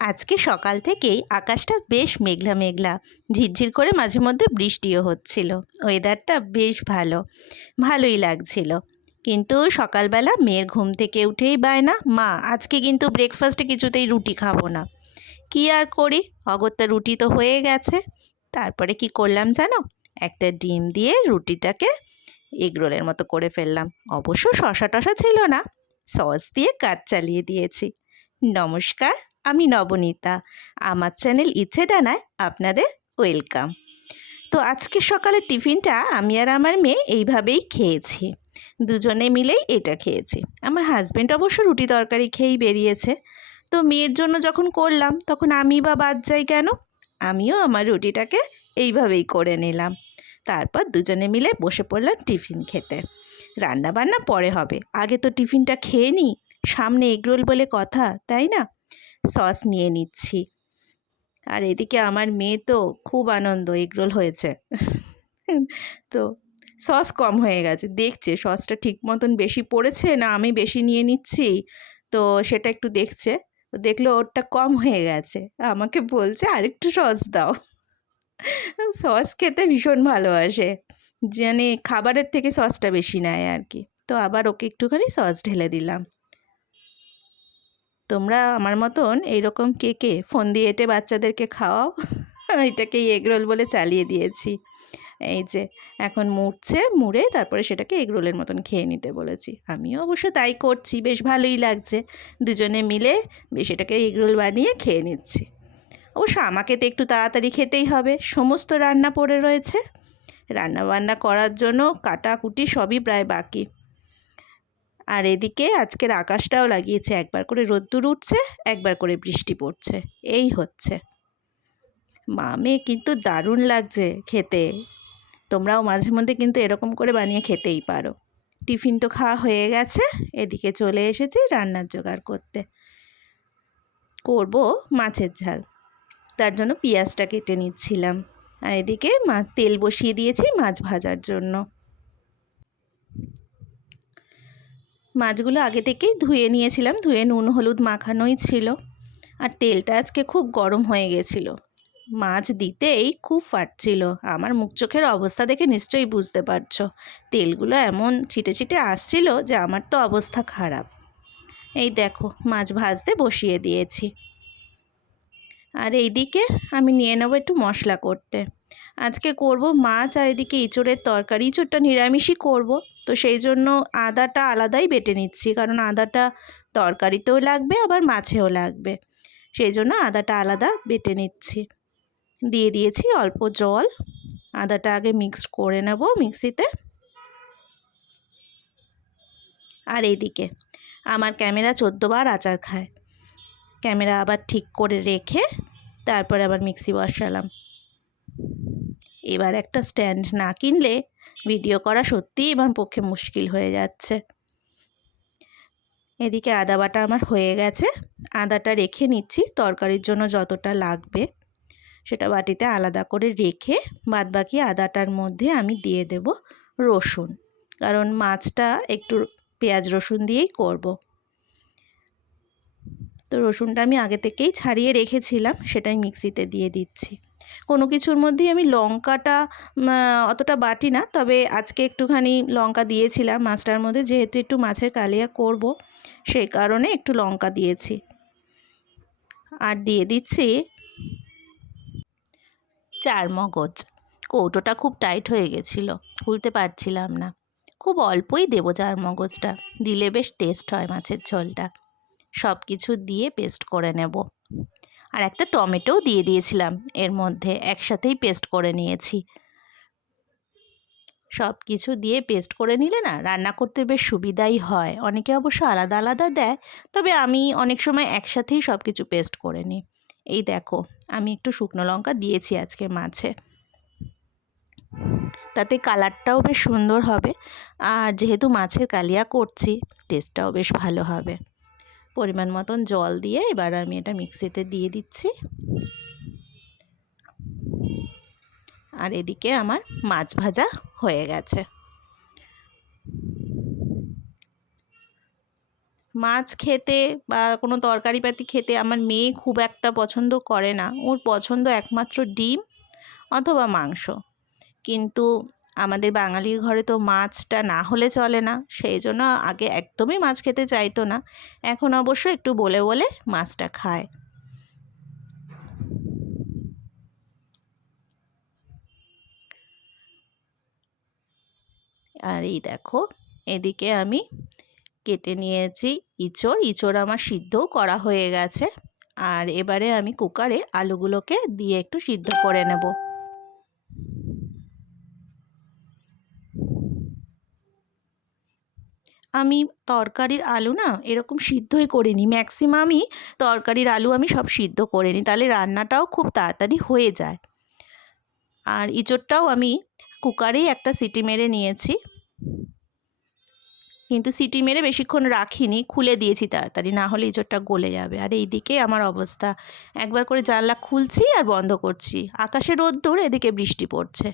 আজকে সকাল থেকেই আকাশটা বেশ মেঘলা মেঘলা, ঝিরঝির করে মাঝে মধ্যে বৃষ্টিও হচ্ছিল। ওয়েদারটা বেশ ভালোই লাগছিল। কিন্তু সকালবেলা মেয়ের ঘুম থেকে উঠেই বায়না, মা আজকে কিন্তু ব্রেকফাস্টে কিছুতেই রুটি খাবো না। কি আর করি, অগত্যা রুটি তো হয়ে গেছে। তারপরে কি করলাম জানো, একটা ডিম দিয়ে রুটিটাকে এগরোলের মতো করে ফেললাম। অবশ্য শশা টশা ছিল না, সস দিয়ে কাজ চালিয়ে দিয়েছি। নমস্কার, আমি নবনীতা। আমার চ্যানেল ইচ্ছে ডানায় আপনাদের ওয়েলকাম। তো আজকে সকালের টিফিনটা আমি আর আমার মেয়ে এইভাবেই খেয়েছি। দুজনে মিলেই এটা খেয়েছি। আমার হাজবেন্ড অবশ্য রুটি তরকারি খেয়েই বেরিয়েছে। তো মেয়ের জন্য যখন করলাম তখন আমি বা বাদ যাই কেন, আমিও আমার রুটিটাকে এইভাবেই করে নিলাম। তারপর দুজনে মিলে বসে পড়লাম টিফিন খেতে। রান্না বান্না পরে হবে, আগে তো টিফিনটা খেয়ে নিই। সামনে এগরোল বলে কথা, তাই না? সস নিয়ে নিচ্ছি। আর এদিকে আমার মেয়ে তো খুব আনন্দ, এগরোল হয়েছে। তো সস কম হয়ে গেছে, দেখছে সসটা ঠিক মতন বেশি পড়েছে না আমি বেশি নিয়ে নিচ্ছি। তো সেটা একটু দেখছে, দেখলো ওরটা কম হয়ে গেছে, আমাকে বলছে আরেকটু সস দাও। সস খেতে ভীষণ ভালোবাসে, মানে খাবারের থেকে সসটা বেশি নেয় আর কি। তো আবার ওকে একটুখানি সস ঢেলে দিলাম। তোমরা আমার মতন এইরকম কে কে ফোন দিয়ে এঁটে বাচ্চাদেরকে খাওয়াও? এটাকেই এগরোল বলে চালিয়ে দিয়েছি। এই যে এখন মুড়ছে, মুড়ে তারপরে সেটাকে এগরোলের মতন খেয়ে নিতে বলেছি। আমিও অবশ্য তাই করছি, বেশ ভালোই লাগছে। দুজনে মিলে বেশ এটাকে এগরোল বানিয়ে খেয়ে নিচ্ছি। অবশ্য আমাকে তো একটু তাড়াতাড়ি খেতেই হবে, সমস্ত রান্না পড়ে রয়েছে। রান্না বান্না করার জন্য কাটাকুটি সবই প্রায় বাকি। আর এদিকে আজকের আকাশটাও লাগিয়েছে, একবার করে রোদ্দুর উঠছে, একবার করে বৃষ্টি পড়ছে, এই হচ্ছে। মা মেয়ে কিন্তু দারুণ লাগছে খেতে। তোমরাও মাঝে মধ্যে কিন্তু এরকম করে বানিয়ে খেতেই পারো। টিফিন তো খাওয়া হয়ে গেছে, এদিকে চলে এসেছি রান্নার জোগাড় করতে। করব মাছের ঝাল, তার জন্য পেঁয়াজটা কেটে নিচ্ছিলাম। আর এদিকে তেল বসিয়ে দিয়েছি মাছ ভাজার জন্য। মাছগুলো আগে থেকেই ধুয়ে নিয়েছিলাম, ধুয়ে নুন হলুদ মাখানোই ছিল। আর তেলটা আজকে খুব গরম হয়ে গেছিলো, মাছ দিতেই খুব ফাটছিল। আমার মুখ চোখের অবস্থা দেখে নিশ্চয়ই বুঝতে পারছো, তেলগুলো এমন ছিটে ছিটে আসছিল যে আমার তো অবস্থা খারাপ। এই দেখো মাছ ভাজতে বসিয়ে দিয়েছি। আর এইদিকে আমি নিয়ে নেবো একটু মশলা করতে। আজকে করব মাছ, আর এদিকে ইঁচড়ের তরকারি। ইঁচড়টা নিরামিষই করব, তো সেই জন্য আদাটা আলাদাই বেটে নিচ্ছি, কারণ আদাটা তরকারিতেও লাগবে আবার মাছেও লাগবে। সেই জন্য আদাটা আলাদা বেটে নিচ্ছি। দিয়ে দিয়েছি অল্প জল। আদাটা আগে মিক্সড করে নেব মিক্সিতে। আর এইদিকে আমার ক্যামেরা 14 বার আচার খায়, ক্যামেরা আবার ঠিক করে রেখে তারপরে আবার মিক্সি বসালাম। এবার একটা স্ট্যান্ড না কিনলে ভিডিও করা সত্যিই আমার পক্ষে মুশকিল হয়ে যাচ্ছে। এদিকে আদা বাটা আমার হয়ে গেছে, আদাটা রেখে নিচ্ছি তরকারির জন্য যতটা লাগবে সেটা বাটিতে আলাদা করে রেখে বাদবাকি আদাটার মধ্যে আমি দিয়ে দেব রসুন, কারণ মাছটা একটু পেঁয়াজ রসুন দিয়েই করব। তো রসুনটা আমি আগে থেকেই ছাড়িয়ে রেখেছিলাম, সেটাই মিক্সিতে দিয়ে দিচ্ছি। কোনো কিছুর মধ্যেই আমি লঙ্কাটা অতটা বাটি না, তবে আজকে একটুখানি লঙ্কা দিয়েছিলাম মাছটার মধ্যে, যেহেতু একটু মাছের কালিয়া করব সেই কারণে একটু লঙ্কা দিয়েছি। আর দিয়ে দিচ্ছি চারমগজ। কৌটোটা খুব টাইট হয়ে গেছিলো, খুলতে পারছিলাম না। খুব অল্পই দেবো চারমগজটা, দিলে বেশ টেস্ট হয় মাছের ঝোলটা। সব কিছু দিয়ে পেস্ট করে নেব। আর একটা টমেটোও দিয়ে দিয়েছিলাম এর মধ্যে, একসাথেই পেস্ট করে নিয়েছি। সব কিছু দিয়ে পেস্ট করে নিলে না রান্না করতে বেশ সুবিধাই হয়। অনেকে অবশ্য আলাদা আলাদা দেয়, তবে আমি অনেক সময় একসাথেই সব কিছু পেস্ট করে নিই। এই দেখো আমি একটু শুকনো লঙ্কা দিয়েছি আজকে মাছে, তাতে কালারটাও বেশ সুন্দর হবে। আর যেহেতু মাছের কালিয়া করছি, টেস্টটাও বেশ ভালো হবে। পরিমাণ মতন জল দিয়ে এবার আমি এটা মিক্সিতে দিয়ে দিচ্ছি। আর এদিকে আমার মাছ ভাজা হয়ে গেছে। মাছ খেতে বা কোনো তরকারিপাতি খেতে আমার মেয়ে খুব একটা পছন্দ করে না। ওর পছন্দ একমাত্র ডিম অথবা মাংস। কিন্তু আমাদের বাঙালির ঘরে তো মাছটা না হলে চলে না, সেই জন্য আগে একদমই মাছ খেতে চাইতো না। এখন অবশ্য একটু বলে বলে মাছটা খায়। আর এই দেখো, এদিকে আমি কেটে নিয়েছি ইঁচড়। ইঁচড় আমার সিদ্ধও করা হয়ে গেছে। আর এবারে আমি কুকারে আলুগুলোকে দিয়ে একটু সিদ্ধ করে নেব। আমি তরকারির আলু না এরকম সিদ্ধই করিনি, ম্যাক্সিমামই তরকারির আলু আমি সব সিদ্ধ করে নিই, তাহলে রান্নাটাও খুব তাড়াতাড়ি হয়ে যায়। আর ইঁচড়টাও আমি কুকারেই একটা সিটি মেরে নিয়েছি, কিন্তু সিটি মেরে বেশিক্ষণ রাখিনি, খুলে দিয়েছি তাড়াতাড়ি, না হলে ইঁচড়টা গলে যাবে। আর এইদিকে আমার অবস্থা, একবার করে জানলা খুলছি আর বন্ধ করছি, আকাশে রোদ্দুর, এদিকে বৃষ্টি পড়ছে,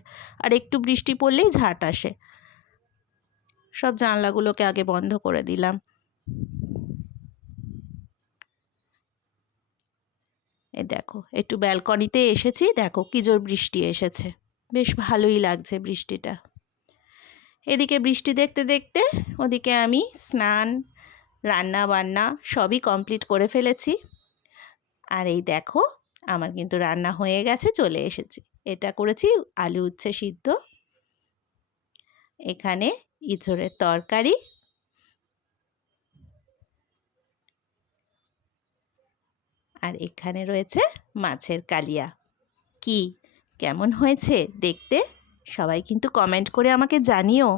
আর একটু বৃষ্টি পড়লেই ঝাঁট আসে। সব জানলাগুলোকে আগে বন্ধ করে দিলাম। এই দেখো, একটু ব্যালকনিতে এসেছি, দেখো কি জোর বৃষ্টি এসেছে, বেশ ভালোই লাগছে বৃষ্টিটা। এদিকে বৃষ্টি দেখতে দেখতে ওদিকে আমি স্নান, রান্না বান্না সবই কমপ্লিট করে ফেলেছি। আর এই দেখো, আমার কিন্তু রান্না হয়ে গেছে, চলে এসেছি। এটা করেছি আলু উচ্ছে সিদ্ধ, এখানে ইঁচড়ের তরকারি, আর এখানে রয়েছে মাছের কালিয়া। কি কেমন হয়েছে দেখতে? সবাই কিন্তু কমেন্ট করে আমাকে জানিও।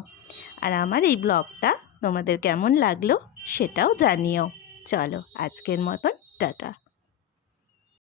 আর আমার এই ব্লগটা তোমাদের কেমন লাগলো সেটাও জানিও। চলো আজকের মতন টাটা।